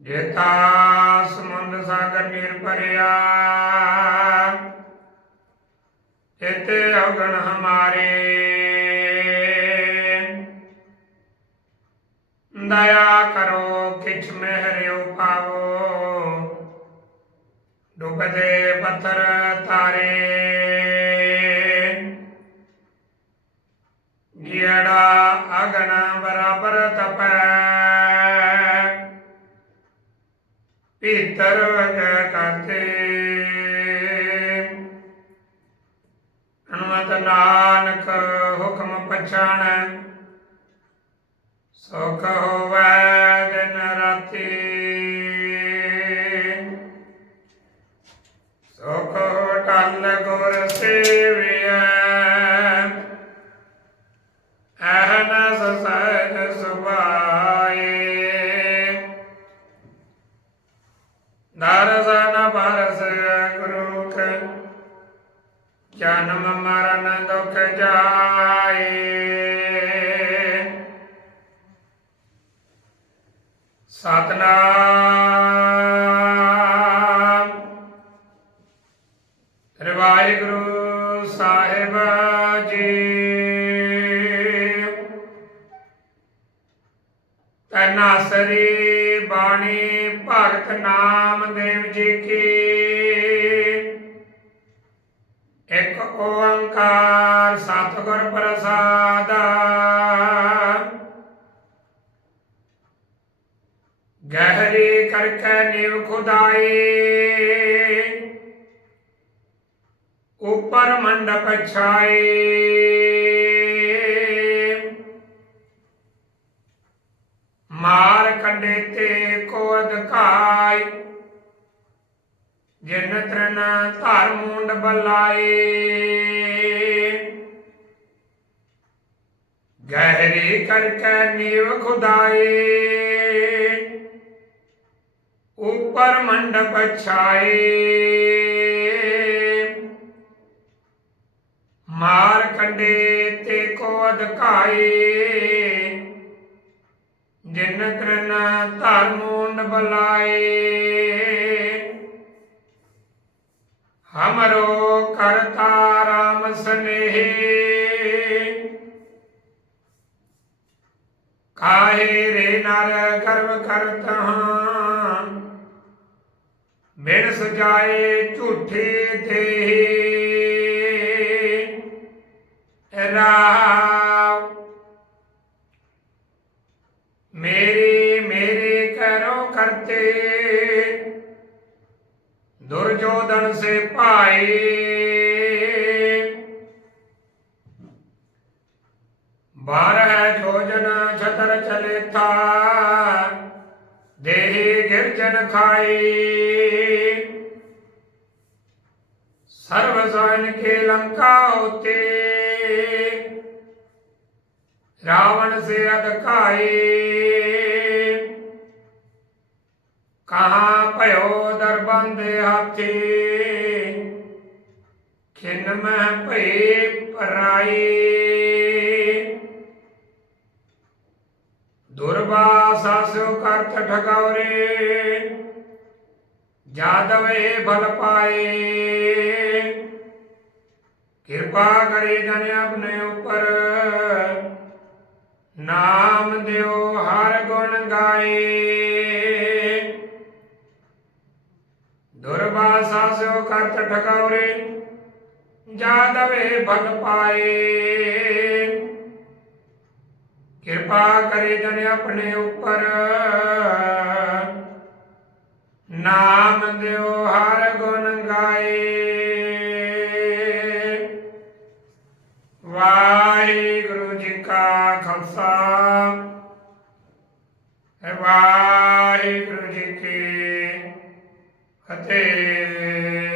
ਜੇਤਾ ਸਮੁੰਦ ਸਾਗਰ ਨੀਰ ਭਰਿਆ ਇਤੇ ਅਵਗਣ ਹਮਾਰੇ। ਦਇਆ ਕਰੋ ਕਿਛ ਮਹਿਰਿਓ ਪਾਵੋ। ਡੁੱਬਦੇ ਪੱਥਰ ਤਾਰੇ। ਜਿਹੜਾ ਅਗਨ ਭੀਤਰ ਕਾਤੇ ਅਨੁਮਤ ਨਾਨਕ ਹੁਕਮ ਪਛਾਣੈ ਸੁਖ ਹੋਵੈ ਦਿਨ ਰਾਤੀ। ਸੁਖ ਟਲ ਗੁਰ ਸੇਵਿਐ ਜਨਮ ਮਰਨ ਦੁਖ ਜਾਏ। ਸਤਨਾਮ। ਸ੍ਰੀ ਵਾਹਿਗੁਰੂ ਸਾਹਿਬ ਜੀ। ਤਨਾਸਰੀ ਬਾਣੀ ਭਗਤ ਨਾਮ ਦੇਵ ਜੀ ਕੀ। ਇੱਕ ਓੰਕਾਰ ਸਤਿਗੁਰ ਪ੍ਰਸਾਦ ਗਹਿਰੀ ਕਰਕੇ ਨਿਵ ਖੁਦਾਈ ਉੱਪਰ ਮੰਡਪ ਛਾਏ ਮਾਰ ਕੰਡੇ ਤੇ ਕੋ ਅਧਕਾਈ ਜਿਨ ਤ੍ਰਨ ਧਰ ਮੁੰਡ ਬਲਾਏ। ਗਹਿਰੀ ਕਰਕੇ ਨੀਵ ਖੁਦਾਈ ਉੱਪਰ ਮੰਡਪ ਛਾਏ। ਮਾਰ ਕੰਡੇ ਤੇ ਕੋ ਅਧਕਾਈ ਜਿਨ ਤ੍ਰਨ ਧਰ ਮੁੰਡ ਬਲਾਏ। ਹਮਰੋ ਕਰਤਾ ਰਾਮ ਸਨੇਹੀ। ਕਾਹੇ ਰੇ ਨਰ ਗਰਵ ਕਰਤ। ਹਾਂ ਸਜਾਏ ਝੂਠੇ ਦੇਹੀ। ਰਾਮ ਦੁਰਜੋਧਨ ਸੇ ਭਾਈ। ਬਾਰਹ ਜੋਜਨ ਛਤਰ ਚਲੇ ਥਾ ਦੇਹੀ ਗਿਰਜਨ ਖਾਈ। ਸਰਵ ਸੈਨ ਕੇ ਲੰਕਾ ਹੋਤੇ ਰਾਵਣ ਸੇ ਅਧਕਾਈ ਕਹਾ ਭਇਓ ਬੰਦੇ ਹਾਥੀ। ਖਿਨ ਮਹਿ ਭਈ ਪਰਾਈ ਦੁਰਵਾਸਾ ਸਿਓ ਕਰਤ ਠਗੌਰੇ ਜਾਦਵੇ ਬਲ ਪਾਏ। ਕਿਰਪਾ ਕਰੇ ਜਨ ਆਪਣੇ ਉੱਪਰ। ਨਾਮ ਦਿਓ ਦੁਰਵਾਸਾ ਸਿਓ ਕਰਤ ਠਗੌਰੇ ਜਾਦਵੇ ਪਾਏ। ਕਿਰਪਾ ਕਰੇ ਜਨ ਆਪਣੇ ਉੱਪਰ। ਨਾਮ ਦਿਓ ਹਰ ਗੁਣ ਗਾਏ। ਵਾਹਿਗੁਰੂ ਜੀ ਕਾ ਖਾਲਸਾ। ਵਾਹਿਗੁਰੂ ਜੀ ਕੀ ਫਤਿਹ।